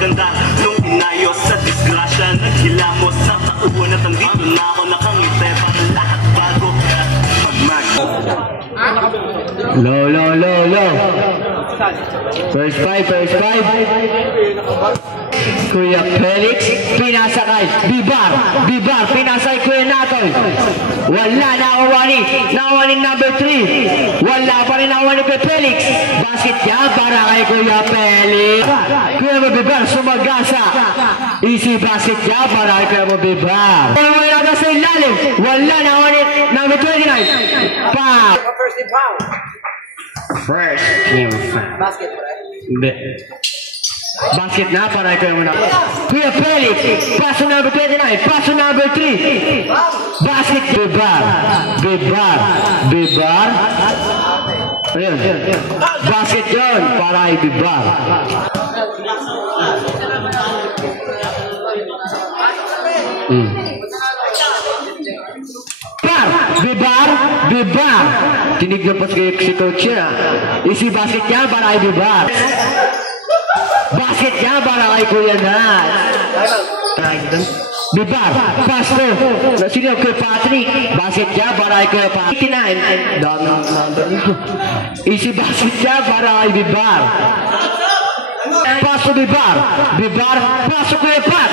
ganda nung inayos sa disgrasya. Naghilamos sa tauhan at andito na ako nakangiti para lahat bago magmag. Low. First five. Kuya Felix, pinasakay. Bibar, pinasay Kuya Natoy. Wala, nakawani number 3. Wala pa rin nakawani kay Felix. Basket niya para kay Kuya Felix. Kuya Bibar, sumagasa. Easy basket niya para kay Kuya Bibar. Wala sa ilalim. Wala, nakawani number 29. Foul. First team foul. Basket, right? Basket na para kay Kuya Felix. Paso number 29. Paso number 3. Basket. Bibar. Ayun. Basket yun para kay Bibar. Bibar. Tinignan pa si coach niya. Isi basket niya para kay Bibar. Basket niya para kay Kuya Nat. Bibar, pasto. Sino kay Patrick? Basket niya para kay Kuya Patrick. 89. Isi basket niya para kay Bibar. Paso Bibar, paso Kuya Pat.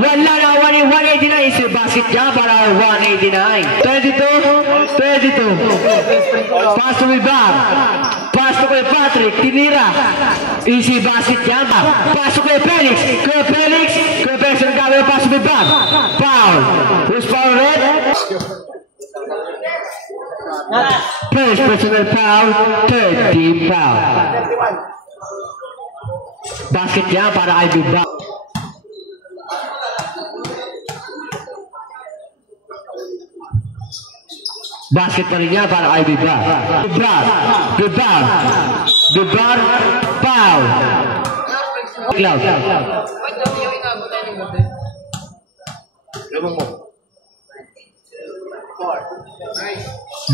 Wala na 189. Isi basket niya para kay 189. 22. Paso Bibar. Paso kay Patrick, tinira. Easy basket niya. Paso kay Felix. Kuya Felix nagkakaroon paso Bibar. Foul. Who's foul red? First personal foul. Third team foul. Basket niya para kay Bibar. Basket pa rin niya para kay Bibar. Bibar, foul. Cloud.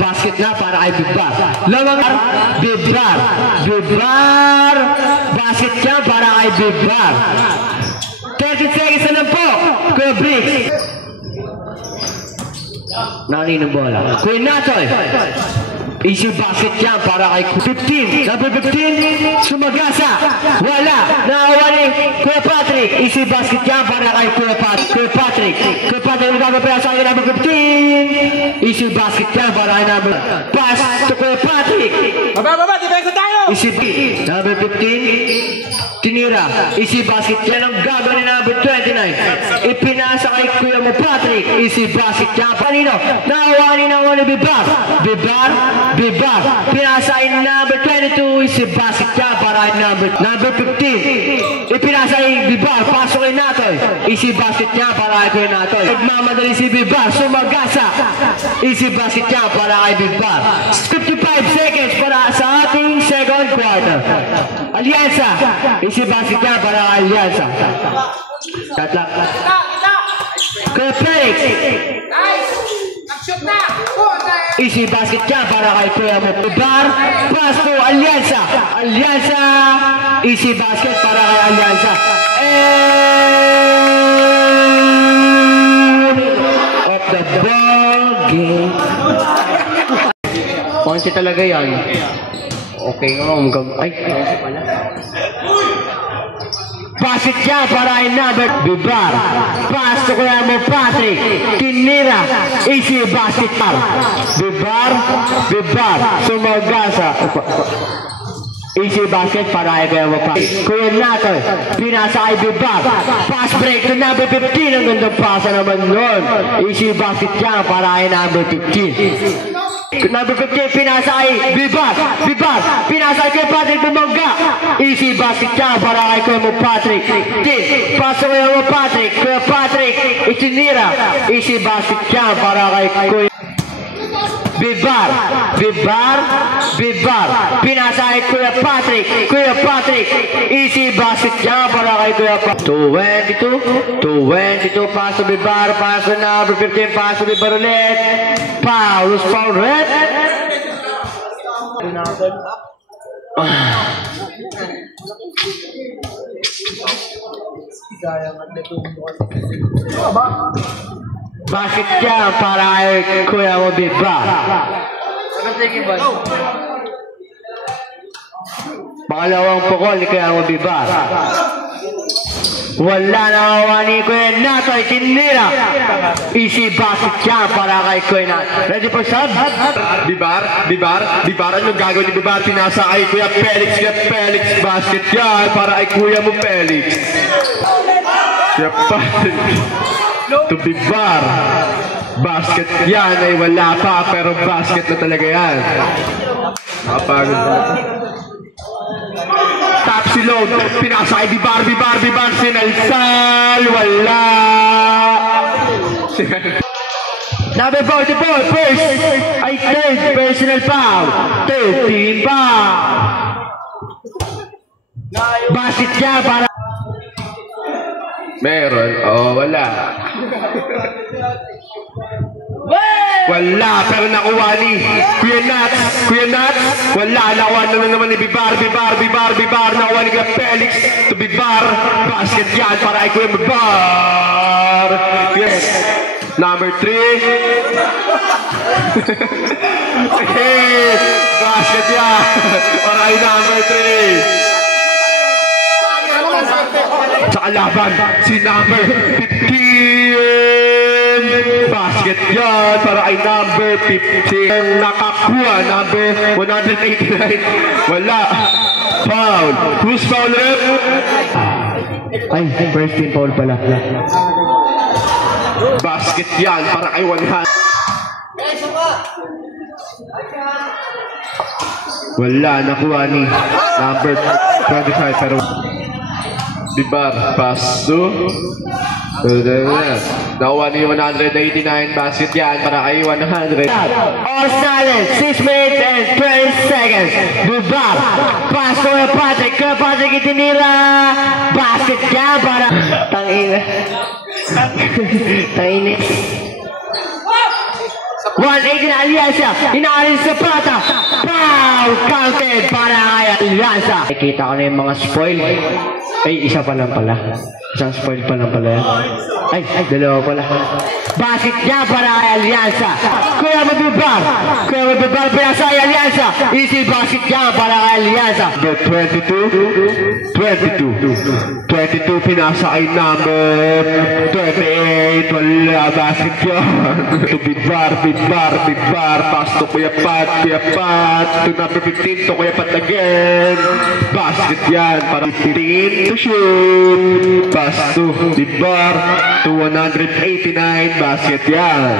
Basket na para kay Bibar. Bibar. Basket niya para kay Bibar. 30 seconds na lang po. Kuya Briggs. Naninong bola. Kuya Natoy. Easy basket yan para kay 15. Number 15. Sumagasa. Wala. Nakawali. Kuya Patrick. Easy basket yan para kay Kuya Patrick. Kuya Patrick nagkakapaya sa akin number 15. Easy basket yan para kay number. Pass to Kuya Patrick. Baba, depensa tayo! Easy number 15. Tinira. Easy basket yan ang gagawin ni number 29. Ipinasa kay Kuya mo Patrick. Easy basket yan. Panino. Nakawali Bibar. Pinasain number 22. Easy basket yan para kay number 15. Ipinasay Bibar. Pasok kay Natoy. Easy basket yan para kay Natoy. Nagmamadali si Bibar. Sumagasa. Easy basket yan para kay Bibar. 55 seconds para sa ating second quarter. Alianza. Easy basket yan para kay Alianza. Tatlak. Kuya Felix. Easy basket yan para kay Kuya mo. Bibar. Pass to Alianza. Easy basket para kay Alianza. Off the ball game. Ponce talaga yan. Okay nga. Ay, pala. Basket yan para kay number Bibar. Pass to Kuya mo Patrick. Tinira. Easy basket par. Bibar. Sumagasa. Easy basket para kay Kuya mo Patrick. Kuya Natoy. Pinasa kay Bibar. Pass break to number 15. Ang gandang pasa naman nun. Easy basket yan para kay number 15. Number 15, pinasa kay Bibar. Pinasa kay Patrick Bumangga. Easy basket yan para kay Kuya mo Patrick. Paso Kuya mo Patrick. Kuya Patrick, itinira. Easy basket yan para kay Kuya Bibar. Pinasa kay Kuya Patrick. Easy basket yan para kay Kuya Patrick. 22. Paso Bibar. Paso number 15. Paso Bibar ulit. Foul red. Basket yan para kay Kuya mo Bibar. Pangalawang pukol ni Kuya mo Bibar. Wala na kawa ni Kuya Natoy, tinira. Easy basket yan para kay Kuya Natoy. Ready for sub? Bibar, anong gagawin ni Bibar? Pinasa kay Kuya Felix, basket yan para kay Kuya mo Felix. Kuya Felix, to Bibar. Basket yan ay wala pa, pero basket na talaga yan. Nakapagod na. Top si Load, pinasa kay Bibar, sinalsal, wala. Number 44, first, ay third personal foul. 13 pa. Basket niya para... Meron, wala. Wala, pero nakuha ni Kuya Nats, wala, nakuha na naman ni Bibar, nakuha ni Kuya Felix to Bibar, basket yan para kay Kuya Bibar. Yes, number 3. Hey, basket yan para kay number 3. Sa kalaban, si number 15. Basket yan para ay number 15. Nakakuha, number 189. Wala. Foul. Who's foul rep? Ay, first team foul pala. Basket yan para ay 100. Wala. Nakuha ni number 25 pero Bibar, pass to nakuha ni 189, basket yan para kay 100. All silence, 6 minutes and 20 seconds. Bibar, pass to Kuya Patrick itinira. Basket yan para... Tangina. 180 na Alianza, inaalis sa Prata. Foul counted para kay Alianza. Nakikita ko na yung mga spoil. Ay, isa pa lang pala. Isang spoil pa lang pala yan. Ay, dalawa pala. Basket niya para kay Alianza. Kuya Mabibar, pinasa kay Alianza. Easy basket niya para kay Alianza. 22, pinasa kay number 28. Wala, basket yun. To Bibar, pass to Kuya Pat, to number 15, to Kuya Pat again. Basket yan para 15 to shoot. Pass to Bibar, to 189, basket yan.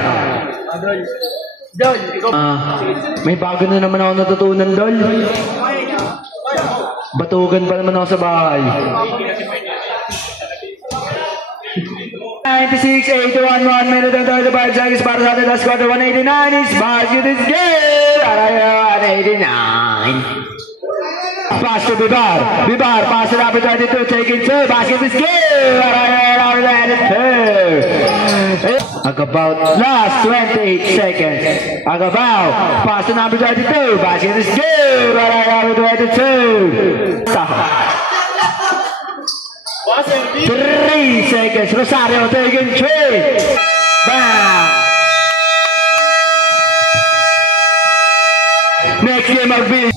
May bago na naman ako natutunan, Dol. Batugan pa naman ako sa bahay. 96, 81, 1 minute and 35 seconds para sa atin. Last quarter, 189 is basket is good. 189. Pass to Bibar, pass to number 22, taking 2, basket is good. 192. Agabaw, last 28 seconds. Agabaw, pass to number 22, basket is good. 122. 3 seconds. Rosario taking 3. Bam! Next game mag-beat.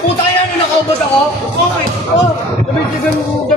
Puta yan, nakaubot ako. Okay. Oh, nabitigan mo.